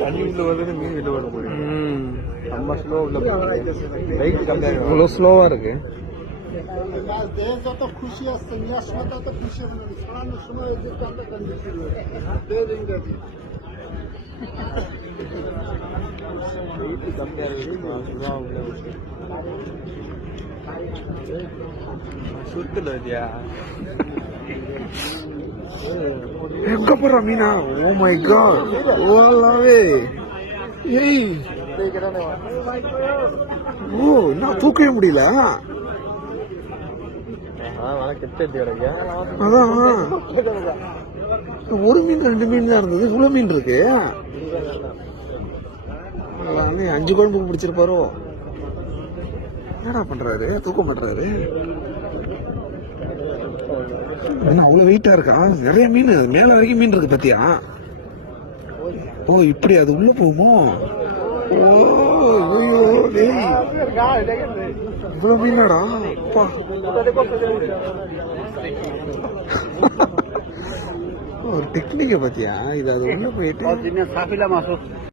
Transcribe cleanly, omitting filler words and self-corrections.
தண்ணி உள்ள வந்து மீன் வெளில வர முடியும். ரொம்ப ஸ்லோ உள்ள லைட் கம்மியாக இவ்வளோ ஸ்லோவா இருக்கு. খুশি আসছে নিয়ে সময় তো খুশি ছড়ানোর সময় যে আমরা কন্ডিশন ইংরেজি லைட் கம்மியாக இருக்கு. சுத்துல இல்லையா எங்க போற மீனா? ஓ மை காட், ஓலாவே. ஏய் ஓ, நான் தூக்கவே முடியல. அதான் ஒரு மீன் 2 மீன் தான் இருந்தது, இவ்வளவு மீன் இருக்கு. 5 குழம்பு பிடிச்சிருப்பாரோ? என்னடா பண்றாரு? தூக்க மாட்டாரு. என்ன அவ்வளவு வெயிட்டா இருக்கா? நிறைய மீன், மேல வரைக்கும் மீன் இருக்கு பாத்தியா? ஓ இப்படி அது உள்ள போகுமோ? ஓ இவ்வளவு மீனாடா? ஒரு டெக்னிக்க பாத்தியா? இது அது உள்ள போயிட்டு